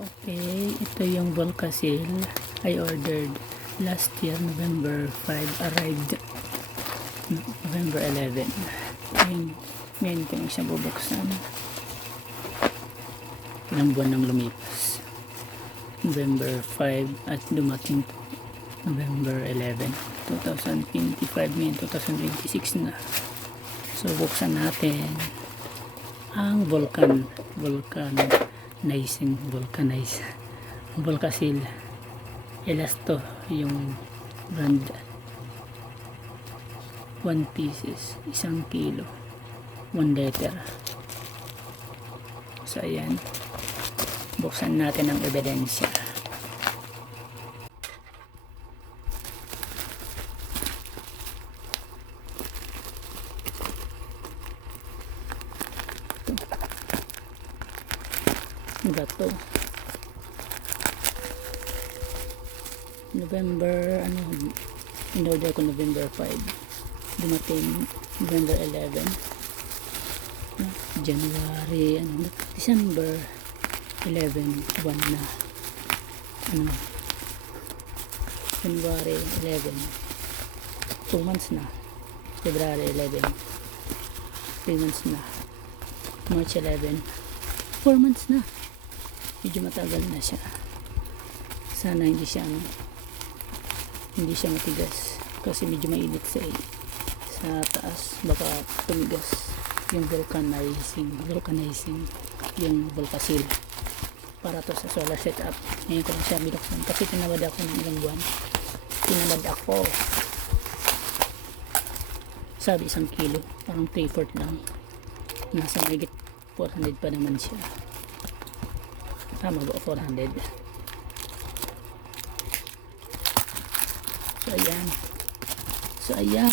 Okay, ito yung Volcasil I ordered last year, November 5, arrived November 11. Ngayon ko siya bubuksan. Ilang buwan nang lumipas. November 5 at dumating po November 11, 2025, ngayon 2026 na. So buksan natin ang Volcasil Elasto, yung brand. 1 pieces, 1 kilo, 1 liter. So ayan, buksan natin ang ebidensya. Gato November in-order ko November 5, dumating November 11, January, December 11, 1 na, January 11, 2 months na, February 11, 3 months na, March 11, 4 months na. Medyo matagal na siya. Sana hindi siya matigas kasi medyo mainit sa taas, baka tumigas yung vulcanizing yung Volcasil para to sa solar setup. Ngayon ko lang siya binuksan kasi tinamad ako ng ilang buwan. Sabi 1 kilo, parang 3/4 lang, nasa mahigit 400 pa naman siya. Tama ba? 400. So ayan.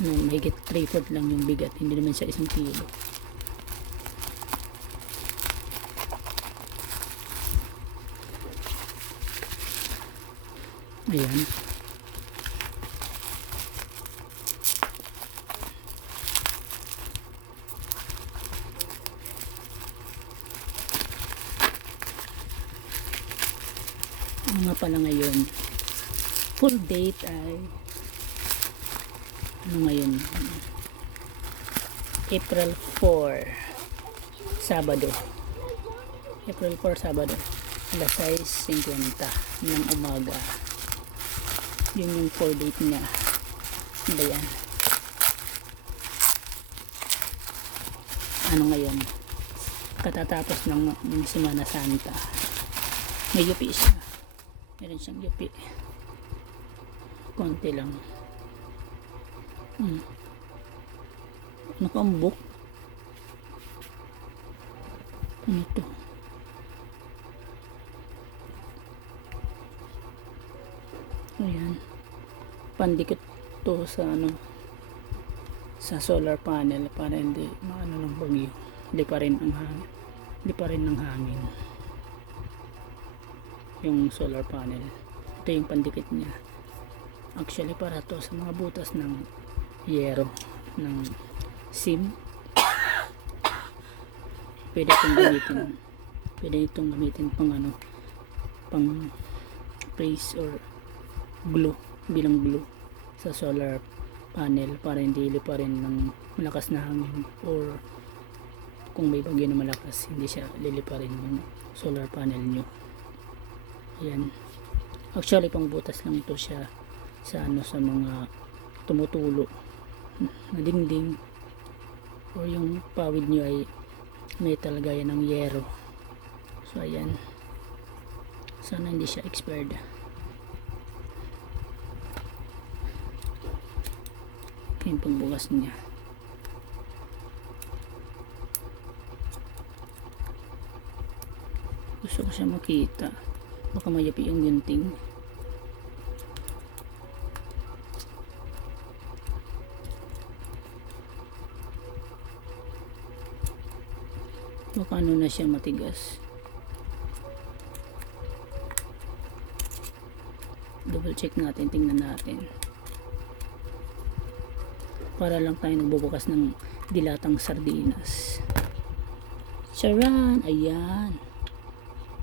Mahigit 3/4 lang yung bigat, hindi naman siya 1 kilo. Ayan. Nga pala ngayon, full date ay ngayon, April 4 Sabado, alas 6:50 ng umaga. Yun yung full date niya. Ayan. Ngayon, katatapos ng Semana Santa. May yupi siya. Meron siyang yupi. Konti lang. Nakambok. Ano ito? Ayan. Pandikit to sa sa solar panel para hindi ng bagyo. Hindi pa rin ng hangin yung solar panel. Ito yung pandikit niya. Actually para to sa mga butas ng yero ng SIM. Pwede itong gamitin pang brace or glue, bilang glue sa solar panel para hindi liparin ng malakas na hangin, or kung may bagyo na malakas hindi siya liliparin yung solar panel nyo. Ayan. Actually pang butas lang ito siya sa mga tumutulo na dingding, o yung pawid nyo ay metal gaya ng yero. So ayan, sana hindi siya expired. Yung pagbukas niya, gusto ko siya makita, baka mayapi yung gunting. Baka na siya matigas. Double check natin, tingnan natin. Para lang tayo nagbubukas ng dilatang sardinas. Charan! Ayan.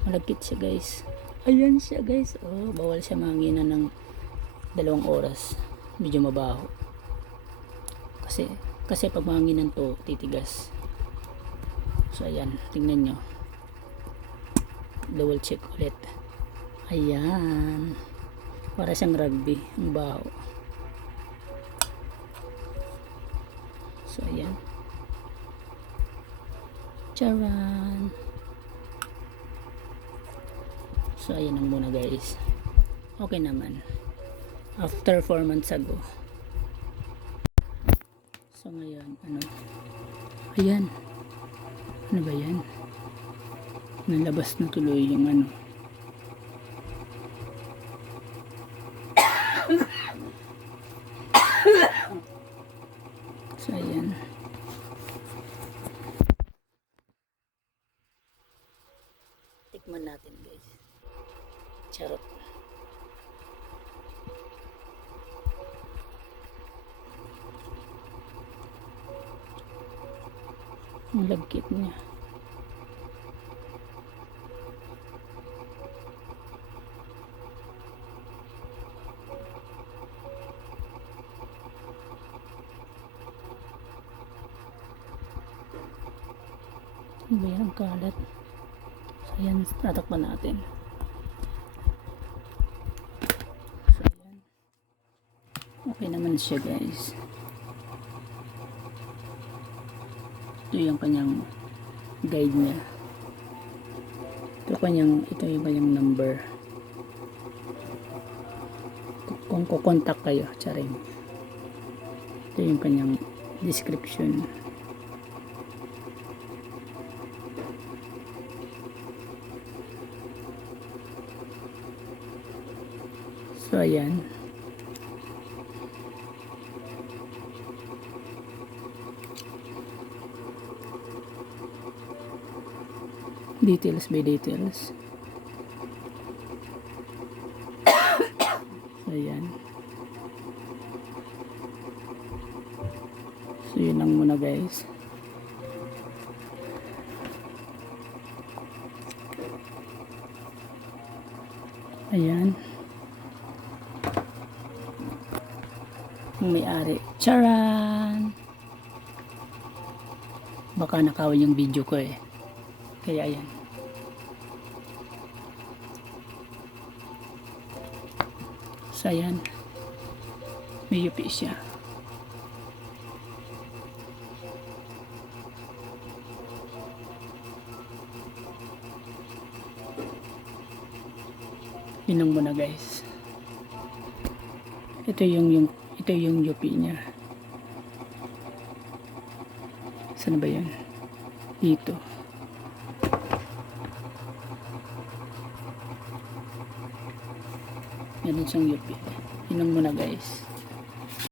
Malagkit siya guys. Ayan siya guys. Oh, bawal siya manginan ng 2 oras. Medyo mabaho. Kasi pag manginan to, titigas. So ayan, tingnan nyo. Double check ulit. Ayan. Para siyang rugby. Ang baho. So ayan. Charan! So ayan lang muna guys. Okay naman. After 4 months ago. So ngayon, ayan. Ano ba yan? Nalabas na tuloy yung So ayan. Tikman natin guys. Charot. Ang lagkit niya. Ano ba yan? Ang kalat. So ayan, tatakpan natin. So ayan. Okay naman siya guys. Ito yung kanyang guide niya. Ito yung kanyang number. Kung kukontak kayo, charing. Ito yung kanyang description. So ayan. Details by details. So ayan. So yun lang muna guys. Ayan. Ang may-ari. Charan! Baka nakawal yung video ko eh. Kaya ayan. So ayan. May yupi siya. Yun muna guys. Ito yung yupi niya. Saan ba yan? Dito. Yan siyang yupi. Yun muna guys.